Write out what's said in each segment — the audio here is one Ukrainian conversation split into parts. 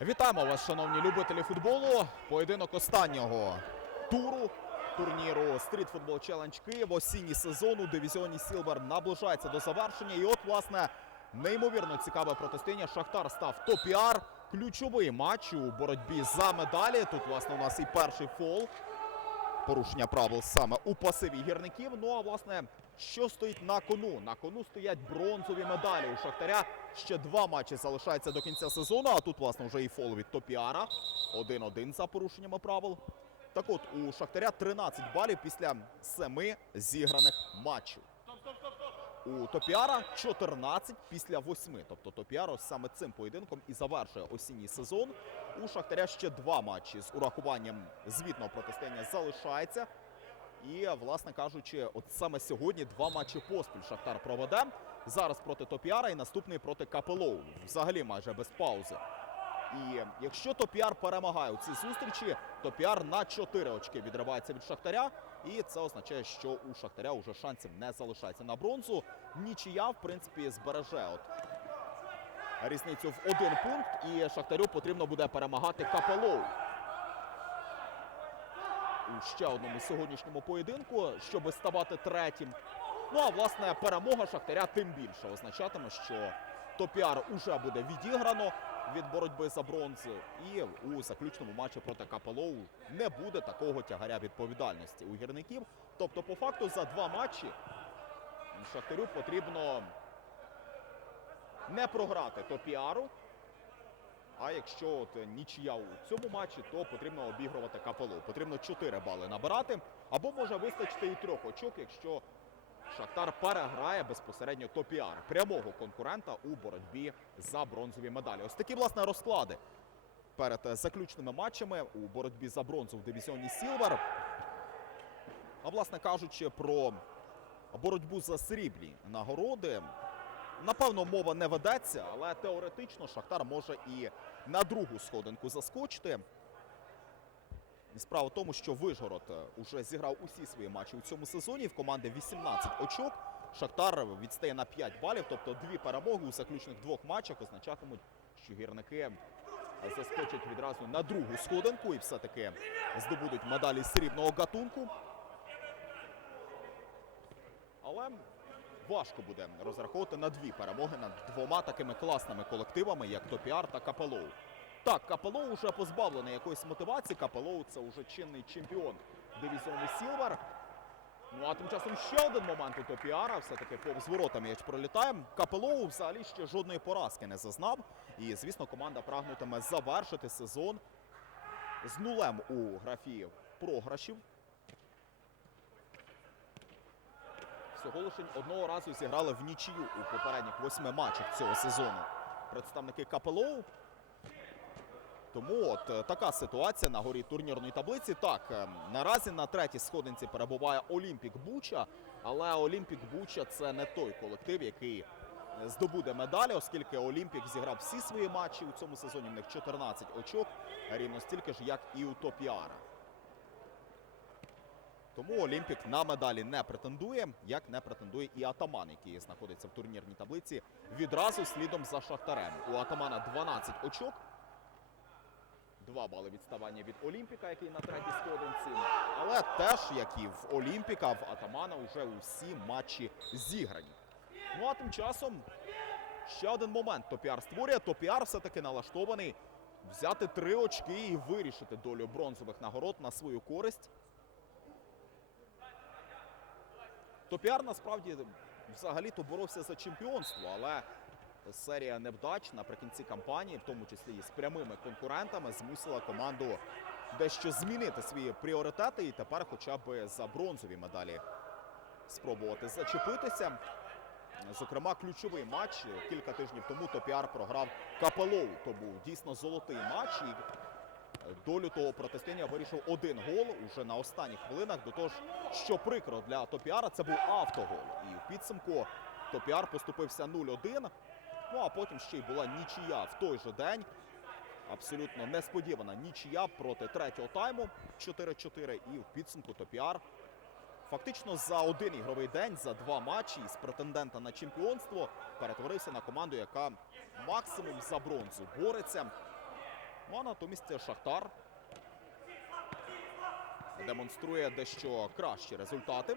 Вітаємо вас, шановні любителі футболу. Поєдинок останнього туру турніру Street Football Challenge Київ. Осінній сезон у дивізіоні Сілвер наближається до завершення. І от, власне, неймовірно цікаве протистояння. Шахтар став топ-піар. Ключовий матч у боротьбі за медалі. Тут, власне, у нас і перший фол. Порушення правил саме у пасиві гірників. Ну а власне, що стоїть на кону? На кону стоять бронзові медалі у Шахтаря. Ще два матчі залишаються до кінця сезону. А тут, власне, вже і фол від Топіара. 1-1 за порушеннями правил. Так от, у Шахтаря 13 балів після семи зіграних матчів. У Топіара 14 після 8. Тобто Топіар ось саме цим поєдинком і завершує осінній сезон. У Шахтаря ще два матчі з урахуванням звітного протистояння залишається. І, власне кажучи, от саме сьогодні два матчі поспіль Шахтар проведе. Зараз проти Топіара і наступний проти Капелоу. Взагалі майже без паузи. І якщо Топіар перемагає у цій зустрічі, Топіар на 4 очки відривається від Шахтаря. І це означає, що у Шахтаря вже шансів не залишається на бронзу. Нічия, в принципі, збереже от різницю в один пункт. І Шахтарю потрібно буде перемагати Капелоу. У ще одному сьогоднішньому поєдинку, щоб ставати третім. Ну а власне перемога Шахтаря тим більше означатиме, що Топіар уже буде відіграно від боротьби за бронзу. І у заключному матчі проти Капелоу не буде такого тягаря відповідальності у гірників. Тобто, по факту, за два матчі Шахтарю потрібно не програти Топіару. А якщо от нічия у цьому матчі, то потрібно обігрувати Капелоу. Потрібно 4 бали набирати. Або може вистачити і трьох очок, якщо Шахтар переграє безпосередньо Топіар, прямого конкурента у боротьбі за бронзові медалі. Ось такі власне розклади перед заключними матчами у боротьбі за бронзу в дивізіоні Сілвер. А власне кажучи про боротьбу за срібні нагороди. Напевно, мова не ведеться, але теоретично Шахтар може і на другу сходинку заскочити. Справа в тому, що Вижгород е, уже зіграв усі свої матчі у цьому сезоні. В команди 18 очок. Шахтар відстає на 5 балів, тобто дві перемоги у заключних двох матчах означатимуть, що гірники заскочать відразу на другу сходинку і все-таки здобудуть медалі срібного гатунку. Але важко буде розраховувати на дві перемоги над двома такими класними колективами, як Топіар та Капелоу. Так, Капелоу вже позбавлений якоїсь мотивації. Капелоу це вже чинний чемпіон дивізіону Сілвер. Ну а тим часом ще один момент у Топіара. Все-таки повз ворота м'яч пролітає. Капелоу взагалі ще жодної поразки не зазнав. І, звісно, команда прагнутиме завершити сезон з нулем у графі програшів. Всього лише одного разу зіграли в нічию у попередніх восьми матчах цього сезону. Представники Капелоу. Тому от е, така ситуація на горі турнірної таблиці. Так, е, наразі на третій сходинці перебуває Олімпік Буча, але Олімпік Буча це не той колектив, який здобуде медалі, оскільки Олімпік зіграв всі свої матчі у цьому сезоні. В них 14 очок, рівно стільки ж, як і у Топіара. Тому Олімпік на медалі не претендує, як не претендує і Атаман, який знаходиться в турнірній таблиці відразу слідом за Шахтарем. У Атамана 12 очок. Два бали відставання від Олімпіка, який на третій сходинці. Але теж, як і в Олімпіка, в Атамана вже усі матчі зіграні. Ну а тим часом ще один момент Топіар створює. Топіар все-таки налаштований взяти три очки і вирішити долю бронзових нагород на свою користь. Топіар насправді взагалі-то боровся за чемпіонство, але серія невдач наприкінці кампанії, в тому числі і з прямими конкурентами, змусила команду дещо змінити свої пріоритети і тепер хоча б за бронзові медалі спробувати зачепитися. Зокрема, ключовий матч кілька тижнів тому Топіар програв Капелоу. То був дійсно золотий матч. І долю того протистояння вирішив один гол уже на останніх хвилинах. До того ж, що прикро для Топіара, це був автогол. І в підсумку Топіар поступився 0-1. Ну а потім ще й була нічия в той же день. Абсолютно несподівана нічия проти третього тайму 4-4. І в підсумку Топіар фактично за один ігровий день, за два матчі з претендента на чемпіонство перетворився на команду, яка максимум за бронзу бореться. Ну а натомість Шахтар демонструє дещо кращі результати.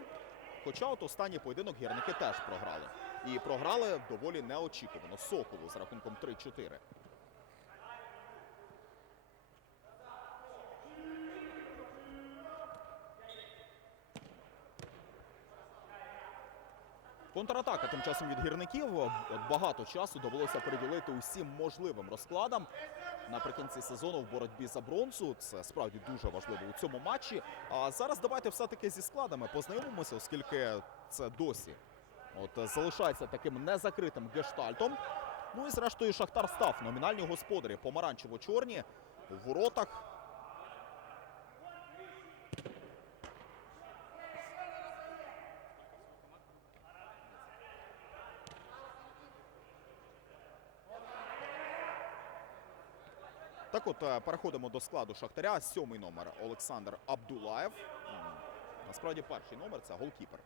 Хоча от останній поєдинок гірники теж програли. І програли доволі неочікувано Соколу з рахунком 3-4. Контратака тим часом від гірників. От багато часу довелося приділити усім можливим розкладам наприкінці сезону в боротьбі за бронзу. Це справді дуже важливо у цьому матчі. А зараз давайте все-таки зі складами познайомимося, оскільки це досі от залишається таким незакритим гештальтом. Ну і зрештою Шахтар став номінальні господарі помаранчево-чорні у воротах. Так от е, переходимо до складу Шахтаря. Сьомий номер Олександр Абдулаєв. Насправді перший номер це голкіпер.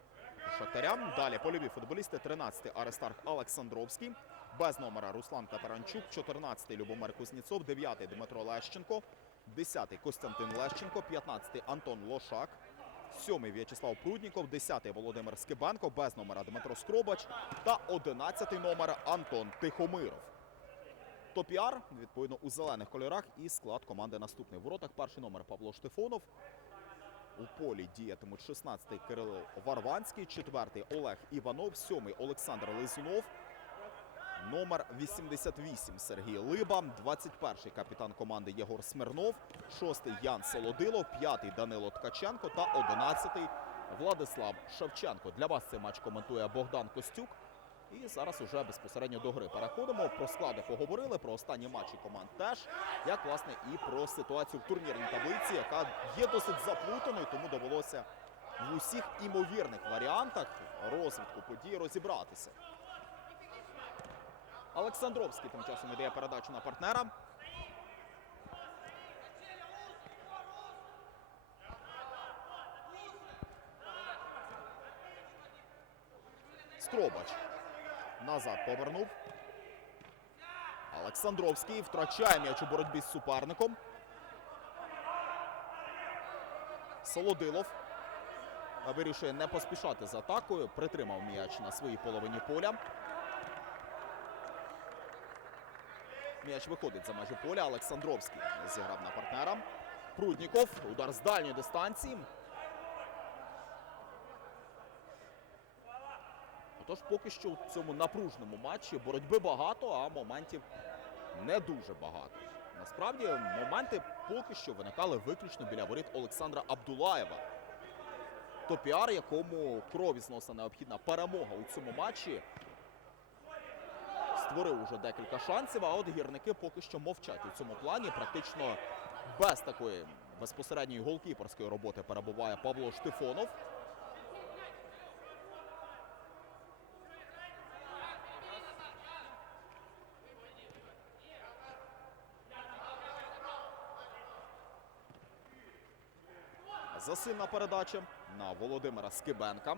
Шахтаря. Далі польові футболісти. 13-й Аристарх Олександровський. Без номера Руслан Каперанчук. 14-й Любомир Кузніцов. 9-й Дмитро Лещенко. 10-й Костянтин Лещенко. 15-й Антон Лошак. 7-й В'ячеслав Прудніков. 10-й Володимир Скибенко. Без номера Дмитро Скробач. Та 11-й номер Антон Тихомиров. Топіар, відповідно, у зелених кольорах і склад команди наступний. В воротах перший номер Павло Штефонов. У полі діятимуть 16-й Кирило Варванський, 4-й Олег Іванов, 7-й Олександр Лизунов, номер 88 Сергій Либа, 21-й капітан команди Єгор Смирнов, 6-й Ян Солодилов, 5-й Данило Ткаченко та 11-й Владислав Шевченко. Для вас цей матч коментує Богдан Костюк. І зараз уже безпосередньо до гри переходимо. Про склади поговорили, про останні матчі команд теж, як власне і про ситуацію в турнірній таблиці, яка є досить заплутаною, тому довелося в усіх імовірних варіантах розвитку подій розібратися. Олександровський тим часом ідеє передачу на партнера. Скробач назад повернув. Олександровський втрачає м'яч у боротьбі з суперником. Солодилов вирішує не поспішати з атакою. Притримав м'яч на своїй половині поля. М'яч виходить за межі поля. Олександровський зіграв на партнера. Прудніков. Удар з дальньої дистанції. Тож поки що в цьому напружному матчі боротьби багато, а моментів не дуже багато. Насправді моменти поки що виникали виключно біля воріт Олександра Абдулаєва. Топіар, якому крові зноса необхідна перемога у цьому матчі. Створив уже декілька шансів, а от гірники поки що мовчать у цьому плані. Практично без такої безпосередньої голкіперської роботи перебуває Павло Штифонов. Засильна передача на Володимира Скибенка.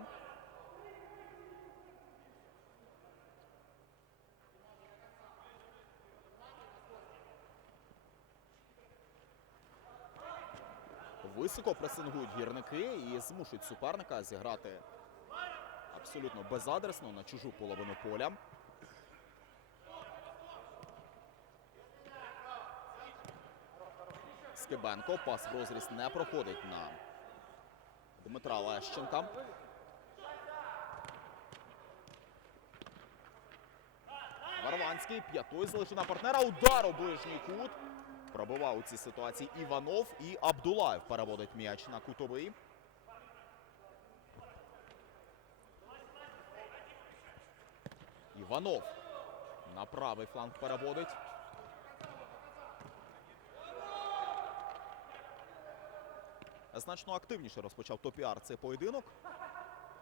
Високо пресингують гірники і змушують суперника зіграти абсолютно безадресно на чужу половину поля. Скибенко. Пас в розріз не проходить на Дмитра Лещенка. Варванський п'ятою залишив на партнера. Удар у ближній кут. Пробивав у цій ситуації Іванов і Абдулаєв переводить м'яч на кутовий. Іванов на правий фланг переводить. Значно активніше розпочав Топіар цей поєдинок.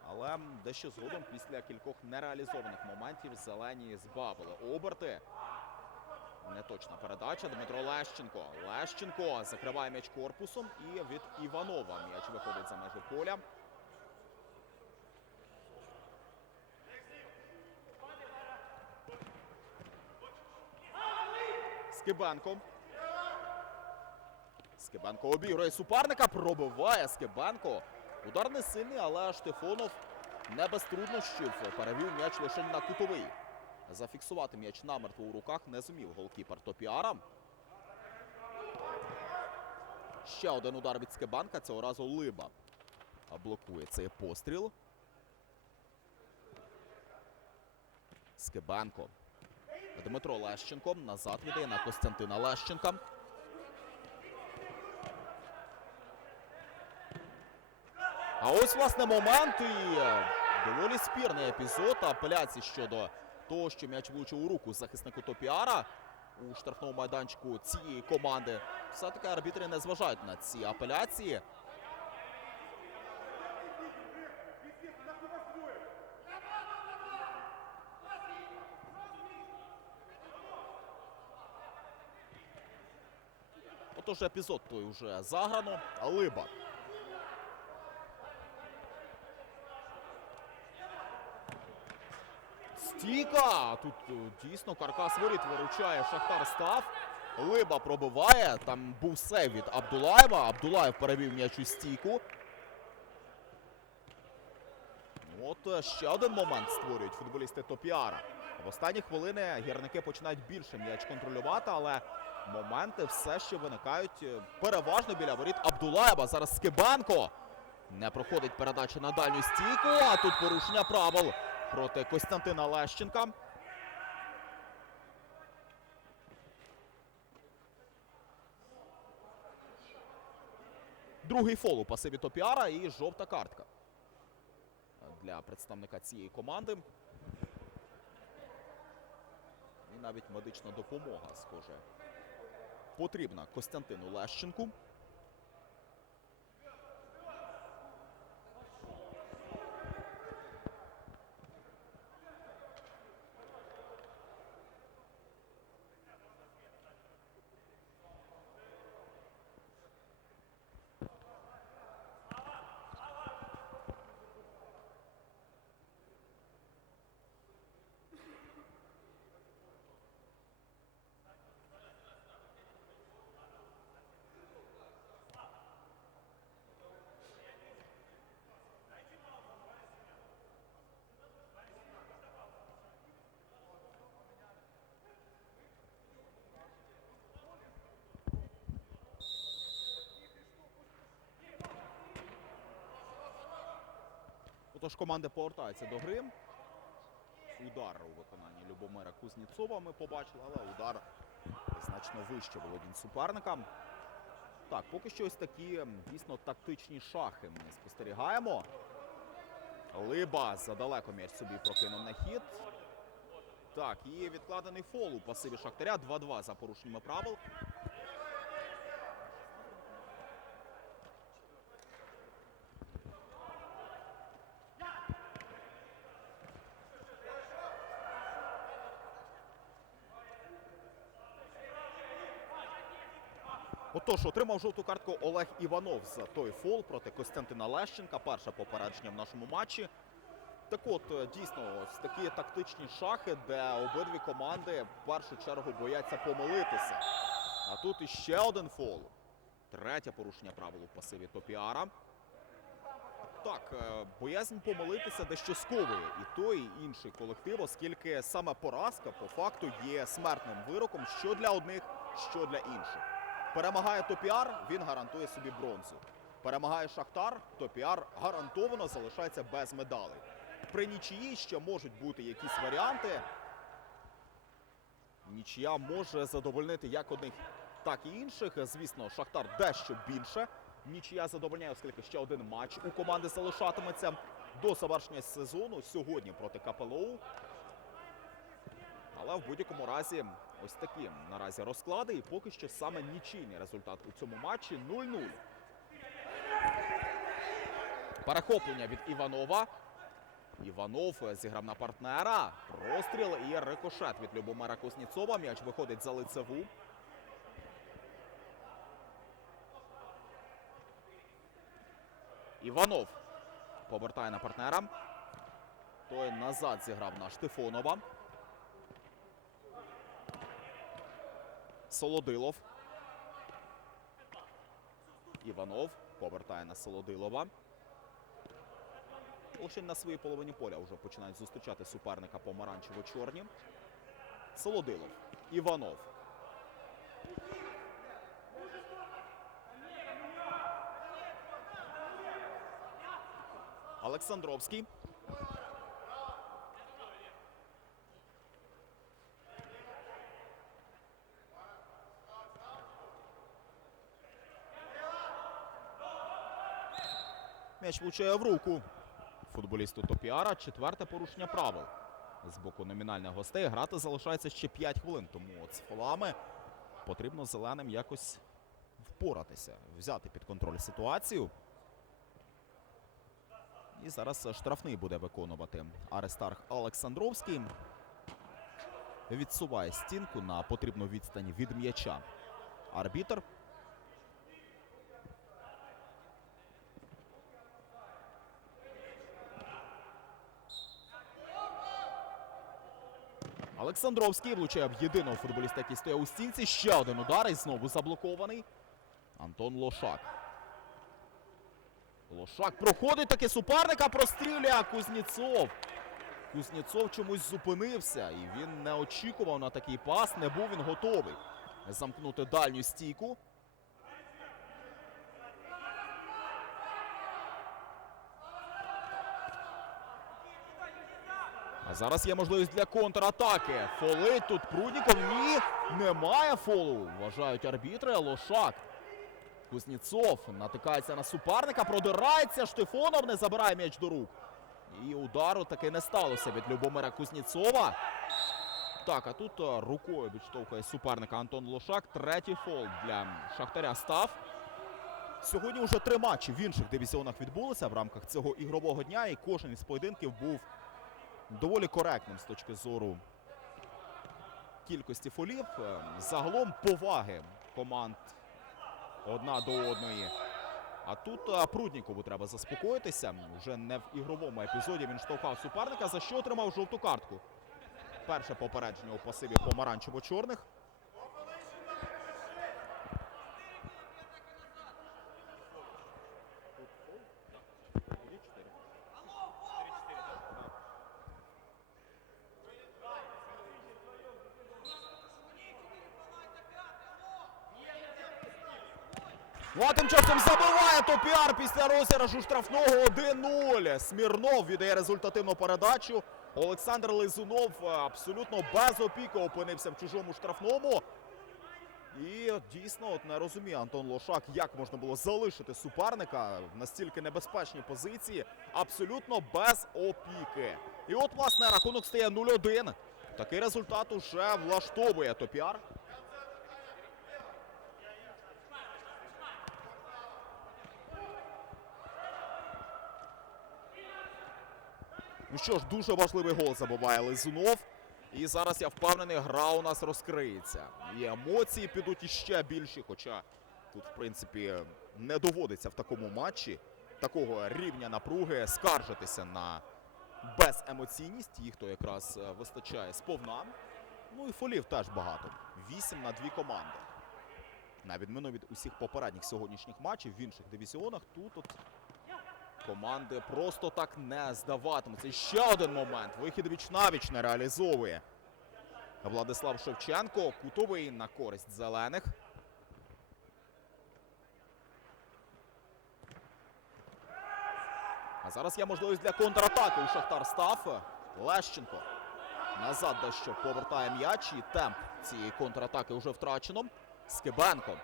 Але дещо згодом після кількох нереалізованих моментів зелені збавили оберти. Неточна передача. Дмитро Лещенко. Лещенко закриває м'яч корпусом і від Іванова м'яч виходить за межі поля. Скибенко. Скибенко обігрує суперника, пробиває Скибенко. Удар не сильний, але Штефонов не без труднощів перевів м'яч лише на кутовий. Зафіксувати м'яч намертво у руках не зумів голкіпер Топіара. Ще один удар від Скибанка, цього разу Либа. Блокує цей постріл. Скибенко. Дмитро Лещенко назад віддає на Костянтина Лещенка. А ось власне момент і е, доволі спірний епізод апеляції щодо того, що м'яч влучив у руку захиснику Топіара у штрафному майданчику цієї команди. Все-таки арбітри не зважають на ці апеляції. Отож епізод той уже заграно. Либа. Стійка! Тут е, дійсно каркас воріт виручає Шахтар став. Либа пробиває. Там був сейв від Абдулаєва. Абдулаєв перевів м'яч у стійку. От е, ще один момент створюють футболісти Топіара. В останні хвилини гірники починають більше м'яч контролювати, але моменти все ще виникають е, переважно біля воріт Абдулаєва. Зараз Скибанко. Не проходить передача на дальню стійку, а тут порушення правил проти Костянтина Лещенка. Другий фол у пасиві Топіара і жовта картка для представника цієї команди. І навіть медична допомога, схоже, потрібна Костянтину Лещенку. Отож команди повертаються до гри. Удар у виконанні Любомира Кузніцова ми побачили, але удар значно вище володінь суперника. Так, поки що ось такі дійсно тактичні шахи ми спостерігаємо. Либа задалеко м'яч собі прокинув на хід. Так, і відкладений фол у пасиві Шахтаря. 2-2 за порушеннями правил. Отож, отримав жовту картку Олег Іванов за той фол проти Костянтина Лещенка. Перше попередження в нашому матчі. Так от, е, дійсно, ось такі тактичні шахи, де обидві команди в першу чергу бояться помилитися. А тут іще один фол. Третє порушення правил у пасиві Топіара. Так, е, боязнь помилитися дещо сковує і той, і інший колектив, оскільки саме поразка по факту є смертним вироком що для одних, що для інших. Перемагає Топіар, він гарантує собі бронзу. Перемагає Шахтар, Топіар гарантовано залишається без медалей. При нічиї ще можуть бути якісь варіанти. Нічия може задовольнити як одних, так і інших. Звісно, Шахтар дещо більше. Нічия задовольняє, оскільки ще один матч у команди залишатиметься до завершення сезону сьогодні проти КПЛУ. Але в будь-якому разі ось такі наразі розклади. І поки що саме нічийний результат у цьому матчі 0-0. Перехоплення від Іванова. Іванов зіграв на партнера. Простріл і рикошет від Любомира Косніцова. М'яч виходить за лицеву. Іванов повертає на партнера. Той назад зіграв на Штефонова. Солодилов. Іванов повертає на Солодилова. Лише на своїй половині поля вже починають зустрічати суперника помаранчево-чорні. Солодилов. Іванов. Олександровський. М'яч влучає в руку футболісту Топіара. Четверте порушення правил. З боку номінальних гостей грати залишається ще 5 хвилин. Тому от з фолами потрібно зеленим якось впоратися, взяти під контроль ситуацію. І зараз штрафний буде виконувати Аристарх Олександровський. Відсуває стінку на потрібну відстань від м'яча. Арбітер. Олександровський влучає в єдиного футболіста, який стояв у стінці. Ще один удар і знову заблокований. Антон Лошак. Лошак проходить таки суперника, прострілює Кузніцов. Кузніцов чомусь зупинився, і він не очікував на такий пас. Не був він готовий замкнути дальню стійку. Зараз є можливість для контратаки. Фолить тут Прудніков. Ні, немає фолу. Вважають арбітри. Лошак. Кузнєцов натикається на суперника, продирається. Штифонов не забирає м'яч до рук. І удару таки не сталося від Любомира Кузнєцова. Так, а тут е, рукою відштовхує суперника Антон Лошак. Третій фол для Шахтаря став. Сьогодні вже три матчі в інших дивізіонах відбулися в рамках цього ігрового дня, і кожен із поєдинків був доволі коректним з точки зору кількості фолів. Е, Загалом поваги команд одна до одної. А тут а, Пруднікову треба заспокоїтися. Вже не в ігровому епізоді він штовхав суперника, за що отримав жовту картку. Перше попередження у пасиві помаранчево-чорних. Ну а тим часом забиває Топіар після розіграшу штрафного 1-0. Смірнов віддає результативну передачу. Олександр Лизунов е, абсолютно без опіки опинився в чужому штрафному. І дійсно от не розуміє Антон Лошак, як можна було залишити суперника в настільки небезпечній позиції, абсолютно без опіки. І от, власне, рахунок стає 0-1. Такий результат уже влаштовує Топіар. Ну що ж, дуже важливий гол забуває Лизунов. І зараз я впевнений, гра у нас розкриється. І емоції підуть іще більші. Хоча тут, в принципі, не доводиться в такому матчі такого рівня напруги скаржитися на беземоційність. Їх то якраз е, вистачає сповна. Ну і фолів теж багато. Вісім на дві команди. На відміну від усіх попередніх сьогоднішніх матчів в інших дивізіонах, тут от команди просто так не здаватимуться. Ще один момент. Вихід віч навіч не реалізовує. Владислав Шевченко. Кутовий на користь зелених. А зараз є можливість для контратаки у Шахтар став. Лещенко. Назад дещо повертає м'яч. І темп цієї контратаки вже втрачено. Скибенко.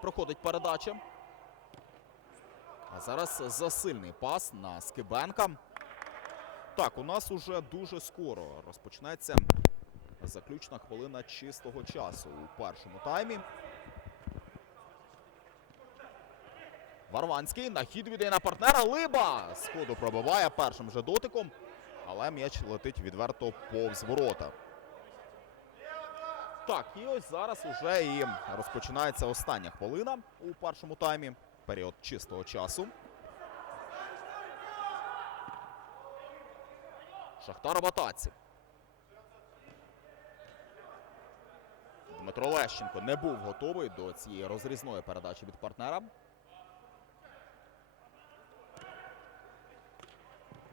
Проходить передача. А зараз засильний пас на Скибенка. Так, у нас уже дуже скоро розпочнеться заключна хвилина чистого часу у першому таймі. Варванський на хід віддає на партнера. Либа! Сходу пробиває першим же дотиком, але м'яч летить відверто повз ворота. Так, і ось зараз уже і розпочинається остання хвилина у першому таймі. Період чистого часу. Шахтар в атаці. Дмитро Лещенко не був готовий до цієї розрізної передачі від партнера.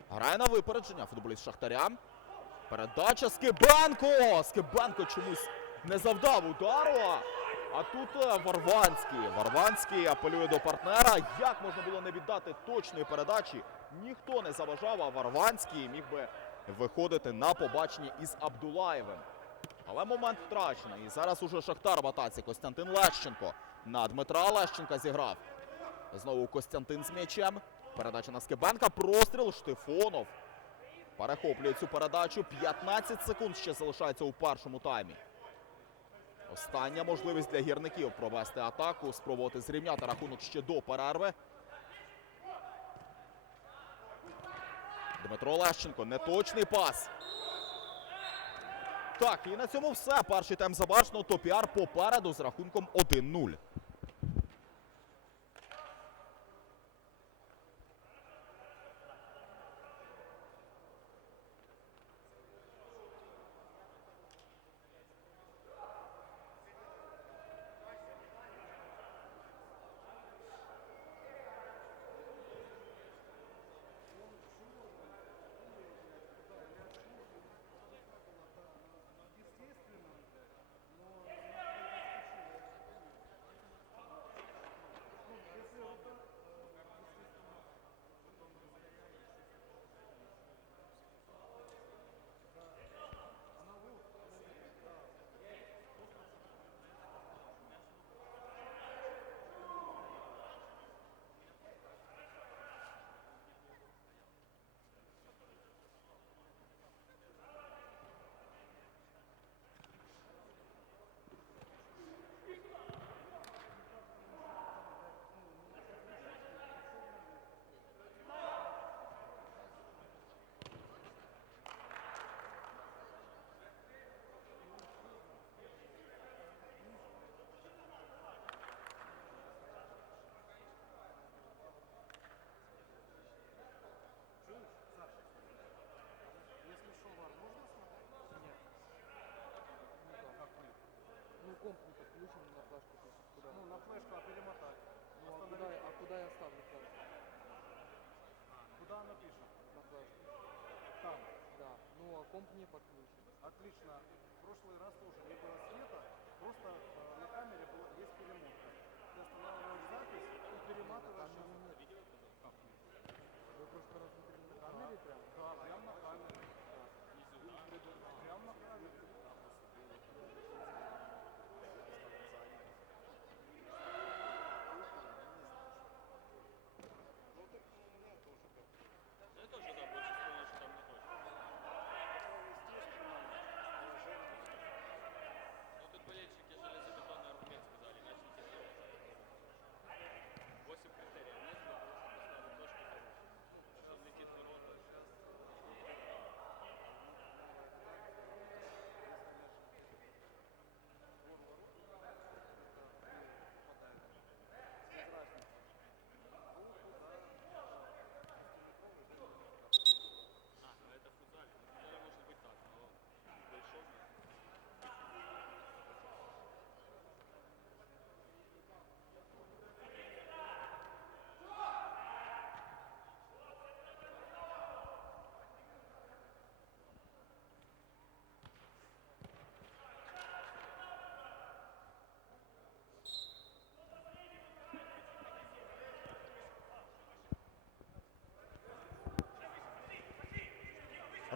Грає на випередження футболіст Шахтаря. Передача Скибенко! Скибенко чомусь не завдав удару. А тут е, Варванський. Варванський апелює до партнера. Як можна було не віддати точної передачі? Ніхто не заважав, а Варванський міг би виходити на побачення із Абдулаєвим. Але момент втрачений. І зараз уже Шахтар в атаці. Костянтин Лещенко на Дмитра Лещенка зіграв. Знову Костянтин з м'ячем. Передача на Скибенка. Простріл Штифонов. Перехоплює цю передачу. 15 секунд ще залишається у першому таймі. Остання можливість для гірників провести атаку, спробувати зрівняти рахунок ще до перерви. Дмитро Лещенко, неточний пас. Так, і на цьому все. Перший тайм завершено. Топіар попереду з рахунком 1-0. Если что, вар можно смотреть? Нет. Ну комп не подключен на флешку. то есть Куда? Ну, на флешку, а перемотать. Ну, а куда, я- а куда я ставлю флешку? Куда она пишет? На флешку. Там. Да. Ну, а комп не подключен. Отлично. В прошлый раз тоже не было света, просто э, на камере была, есть перемотка. Ты останавливаешь запись и перематываешь.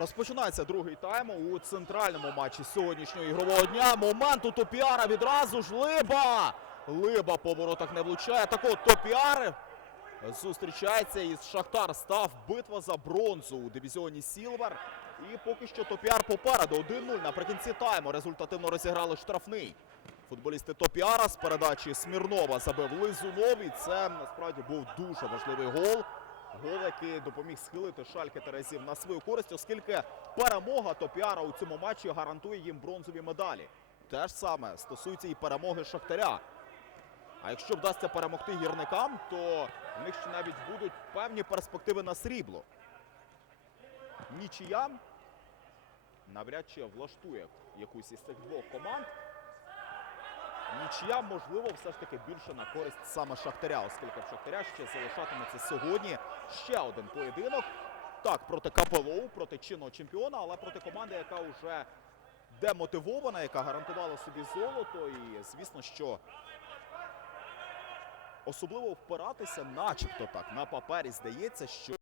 Розпочинається другий тайм у центральному матчі сьогоднішнього ігрового дня. Момент у Топіара відразу ж Либа. Либа по воротах не влучає. Так от Топіар зустрічається із Шахтар. Став битва за бронзу у дивізіоні Сілвер. І поки що Топіар попереду. 1-0 наприкінці тайму. Результативно розіграли штрафний. Футболісти Топіара з передачі Смірнова забив Лизунов. Це насправді був дуже важливий гол. Гол, який допоміг схилити шальки Терезів на свою користь, оскільки перемога Топіара у цьому матчі гарантує їм бронзові медалі. Те ж саме стосується і перемоги Шахтаря. А якщо вдасться перемогти гірникам, то в них ще навіть будуть певні перспективи на срібло. Нічия навряд чи влаштує якусь із цих двох команд. Нічия, можливо, все ж таки більше на користь саме Шахтаря, оскільки в Шахтаря ще залишатиметься сьогодні ще один поєдинок. Так, проти КПЛО, проти чинного чемпіона, але проти команди, яка вже демотивована, яка гарантувала собі золото. І звісно, що особливо впиратися, начебто так, на папері здається, що